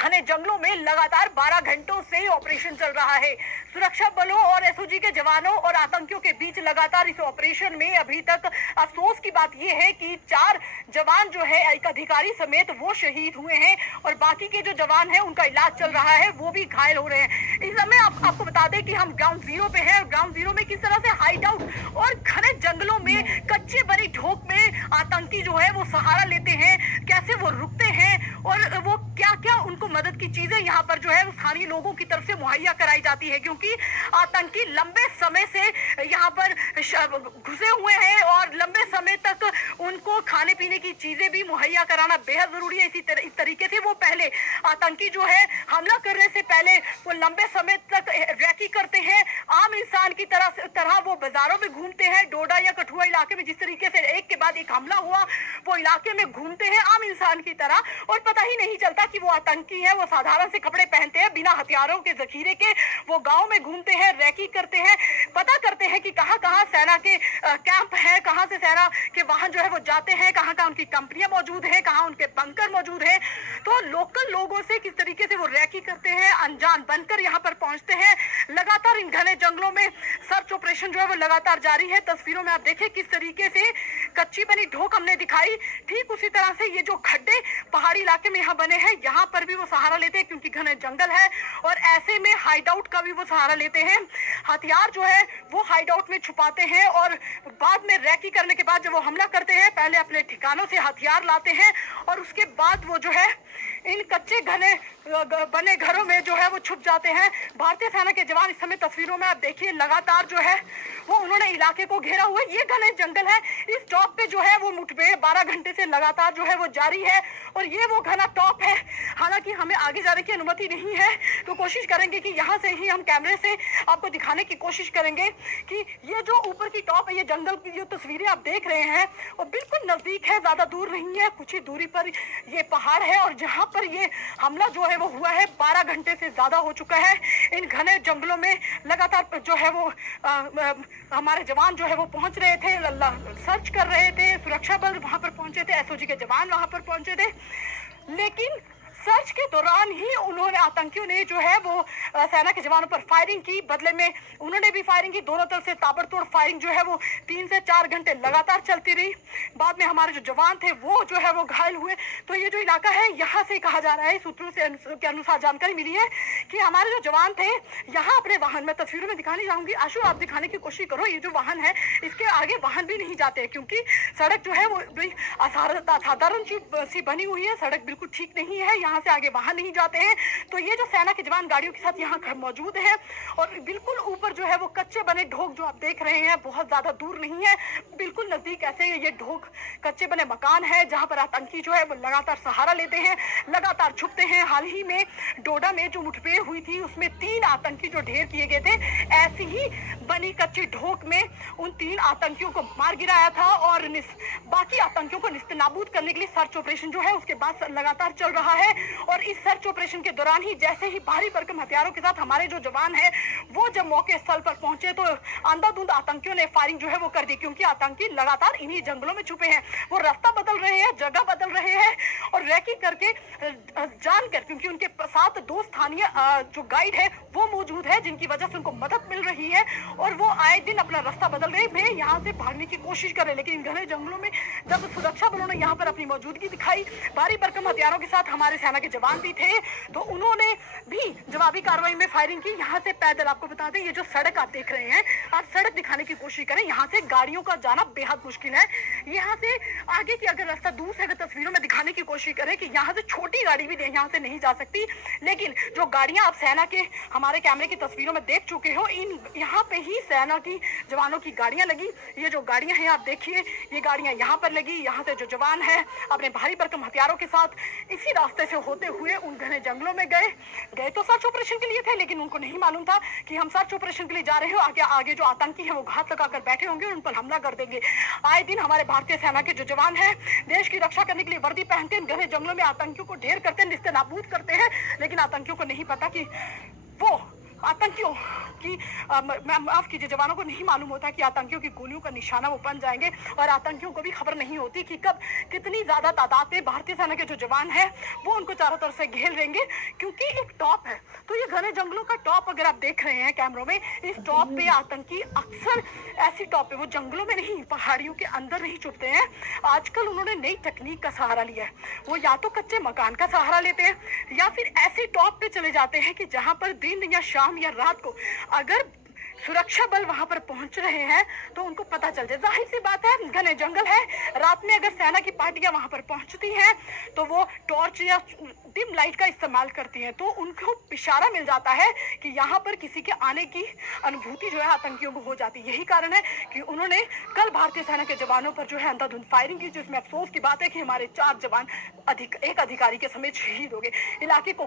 घने जंगलों में लगातार 12 घंटों से ऑपरेशन चल रहा है। सुरक्षा बलों और एसओजी के जवानों और आतंकियों के बीच लगातार इस ऑपरेशन में अभी तक अफसोस की बात यह है कि 4 जवान जो है एक अधिकारी समेत वो शहीद हुए हैं और बाकी के जो जवान हैं उनका इलाज चल रहा है, वो भी घायल हो रहे हैं। इस समय आपको बता दें कि हम ग्राउंड जीरो पे हैं। ग्राउंड जीरो में किस तरह से हाइड आउट और घने जंगलों में कच्चे बनी ढोक में आतंकी जो है वो सहारा लेते हैं, कैसे वो रुकते हैं और वो क्या क्या उनको मदद की चीजें यहाँ पर जो है स्थानीय लोगों की तरफ से मुहैया कराई जाती है, क्योंकि आतंकी लंबे समय से यहाँ पर घुसे हुए हैं और लंबे समय तक उनको खाने पीने की चीजें भी मुहैया कराना बेहद जरूरी है। इस तरीके से वो पहले आतंकी जो है हमला करने से पहले वो लंबे समय तक रैकी करते हैं। आम इंसान की तरह वो बाजारों में घूमते हैं। डोडा या कठुआ इलाके में जिस तरीके से एक के बाद एक हमला हुआ, वो इलाके में घूमते हैं आम इंसान की तरह और पता ही नहीं चलता कि वो आतंकी है। वो साधारण से कपड़े पहनते हैं, बिना हथियारों के जखीरे के वो गांव में घूमते हैं, रैकी करते हैं, पता करते हैं कि कहां कहां सेना के कैंप है, कहां से सेना के वाहन जो है वो जाते हैं, कहां कहां उनकी कंपनियां मौजूद है, कहां उनके बंकर मौजूद है। तो लोकल लोगों से किस तरीके से वो रैकी करते हैं, अनजान बनकर यहाँ पर पहुंचते हैं। लगातार इन घने जंगलों में सर्च ऑपरेशन जो है वो लगातार जारी है। तस्वीरों में आप देखें किस तरीके से कच्ची बनी ढोक हमने दिखाई, ठीक उसी तरह से ये जो खड्डे पहाड़ी इलाके में यहाँ बने हैं, यहाँ पर भी वो सहारा लेते हैं क्योंकि घने जंगल है और ऐसे में हाइड आउट का भी वो सहारा लेते हैं। हथियार जो है वो हाइड आउट में छुपाते हैं और बाद में रैकी करने के बाद जब वो हमला करते हैं, पहले अपने ठिकानों से हथियार लाते हैं और उसके बाद वो जो है इन कच्चे घने बने घरों में जो है वो छुप जाते हैं। भारतीय सेना के जवान इस समय तस्वीरों में आप देखिए लगातार जो है वो उन्होंने इलाके को घेरा हुआ है। ये घने जंगल है, इस टॉप पे जो है वो मुठभेड़ 12 घंटे से लगातार जो है वो जारी है और ये वो घना टॉप है। हालांकि हमें आगे जाने की अनुमति नहीं है, तो कोशिश करेंगे कि यहाँ से ही हम कैमरे से आपको दिखाने की कोशिश करेंगे कि ये जो ऊपर की टॉप है, ये जंगल की जो तस्वीरें आप देख रहे हैं वो बिल्कुल नजदीक है, ज्यादा दूर नहीं है, कुछ ही दूरी पर ये पहाड़ है और जहाँ पर ये हमला जो है वो हुआ है 12 घंटे से ज्यादा हो चुका है। इन घने जंगलों में लगातार जो है वो हमारे जवान जो है वो पहुंच रहे थे, सर्च कर रहे थे, सुरक्षा बल वहां पर पहुंचे थे, एसओजी के जवान वहां पर पहुंचे थे, लेकिन सर्च के दौरान ही उन्होंने आतंकियों ने जो है वो सेना के जवानों पर फायरिंग की। बदले में उन्होंने भी फायरिंग की। दोनों तरफ से ताबड़तोड़ फायरिंग जो है वो 3 से 4 घंटे लगातार चलती रही। बाद में हमारे जो जवान थे वो जो है वो घायल हुए। तो ये जो इलाका है, यहाँ से कहा जा रहा है, सूत्रों से के अनुसार जानकारी मिली है कि हमारे जो जवान थे यहाँ अपने वाहन, मैं तस्वीरों में दिखाने जाऊंगी, आशु आप दिखाने की कोशिश करो, ये जो वाहन है इसके आगे वाहन भी नहीं जाते क्योंकि सड़क जो है वो साधारण सी बनी हुई है, सड़क बिल्कुल ठीक नहीं है, यहाँ से आगे वाहन नहीं जाते हैं। तो ये जो सेना के जवान गाड़ियों के साथ यहाँ मौजूद हैं और बिल्कुल ऊपर जो है वो कच्चे बने ढोक जो आप देख रहे हैं, बहुत ज्यादा दूर नहीं है, बिल्कुल नजदीक ऐसे ये ढोक कच्चे बने मकान है जहाँ पर आतंकी जो है वो लगातार सहारा लेते हैं, लगातार छुपते हैं। हाल ही में डोडा में जो मुठभेड़ हुई थी उसमें 3 आतंकी जो ढेर किए गए थे, ऐसी ही बनी कच्ची ढोक में उन 3 आतंकियों को मार गिराया था और बाकी आतंकियों को निस्तेनाबूद करने के लिए सर्च ऑपरेशन जो है उसके बाद लगातार चल रहा है। और इस सर्च ऑपरेशन के दौरान ही जैसे ही भारी भरकम हथियारों के साथ हमारे जो जवान हैं वो जब मौके स्थल पर पहुंचे तो अंधाधुंध आतंकियों ने फायरिंग जो है वो कर दी, क्योंकि आतंकी लगातार इन्हीं जंगलों में छुपे हैं। वो रास्ता बदल रहे हैं, जगह बदल रहे हैं और रैकी करके जानकर, क्योंकि उनके साथ 2 स्थानीय जो गाइड है वो मौजूद है जिनकी वजह से उनको मदद मिल रही है और वो आए दिन अपना रास्ता बदल रहे हैं, यहाँ से भागने की कोशिश कर रहे हैं। लेकिन इन घने जंगलों में जब सुरक्षा बलों ने यहाँ पर अपनी मौजूदगी दिखाई, भारी भरकम हथियारों के साथ हमारे सेना के जवान भी थे, तो उन्होंने भी जवाबी कार्रवाई में फायरिंग की। यहाँ से पैदल, आपको बता दें ये जो सड़क आप देख रहे हैं, आप सड़क दिखाने की कोशिश करें, यहाँ से गाड़ियों का जाना बेहद मुश्किल है। यहाँ से आगे की अगर रास्ता दूर से अगर तस्वीरों में दिखाने की कोशिश करें कि यहाँ से छोटी गाड़ी भी यहाँ से नहीं जा सकती, लेकिन जो गाड़ियां आप सेना के हमारे कैमरे की तस्वीरों में देख चुके हो, इन यहाँ पे ही सेना की जवानों की गाड़ियां लगी। ये जो गाड़ियां हैं आप देखिए, ये गाड़ियां यहाँ पर लगी। यहाँ से जो जवान है अपने भारी भरकम हथियारों के साथ इसी रास्ते से होते हुए उन घने जंगलों में गए तो सर्च ऑपरेशन के लिए थे, लेकिन उनको नहीं मालूम था कि हम सर्च ऑपरेशन के लिए जा रहे हो, आगे जो आतंकी है वो घात लगाकर बैठे होंगे और उन पर हमला कर देंगे। आए दिन हमारे भारतीय सेना के जो जवान हैं देश की रक्षा करने के लिए वर्दी पहनते हैं, घने जंगलों में आतंकियों को ढेर करते हैं, निस्तेनाबूद करते हैं, लेकिन आतंकियों को नहीं पता कि वो आतंकियों की माफ कीजिए, जवानों को नहीं मालूम होता कि आतंकियों की गोलियों का निशाना वो बन जाएंगे, और आतंकियों को भी खबर नहीं होती कि कब कितनी ज्यादा तादाद में भारतीय सेना के जो जवान हैं वो उनको चारों तरफ से घेर लेंगे, क्योंकि एक टॉप है। तो ये घने जंगलों का टॉप अगर आप देख रहे हैं कैमरों में, इस टॉप पे आतंकी अक्सर ऐसी टॉप पे, वो जंगलों में नहीं, पहाड़ियों के अंदर नहीं छुपते हैं। आजकल उन्होंने नई तकनीक का सहारा लिया है। वो या तो कच्चे मकान का सहारा लेते हैं या फिर ऐसी टॉप पे चले जाते हैं कि जहां पर दिन या शाम या रात को अगर सुरक्षा बल वहां पर पहुंच रहे हैं तो उनको पता चल जाए। जाहिर सी बात है, घने जंगल है, रात में अगर सेना की पार्टियां वहां पर पहुंचती हैं तो वो टॉर्च या डिम लाइट का इस्तेमाल करती हैं, तो उनको इशारा मिल जाता है कि यहाँ पर किसी के आने की अनुभूति जो है आतंकियों को हो जाती है। यही कारण है कि उन्होंने कल भारतीय सेना के जवानों पर जो है अंधाधुंध फायरिंग की, जिसमें अफसोस की बात है कि हमारे 4 जवान एक अधिकारी के समेत शहीद हो गए। इलाके को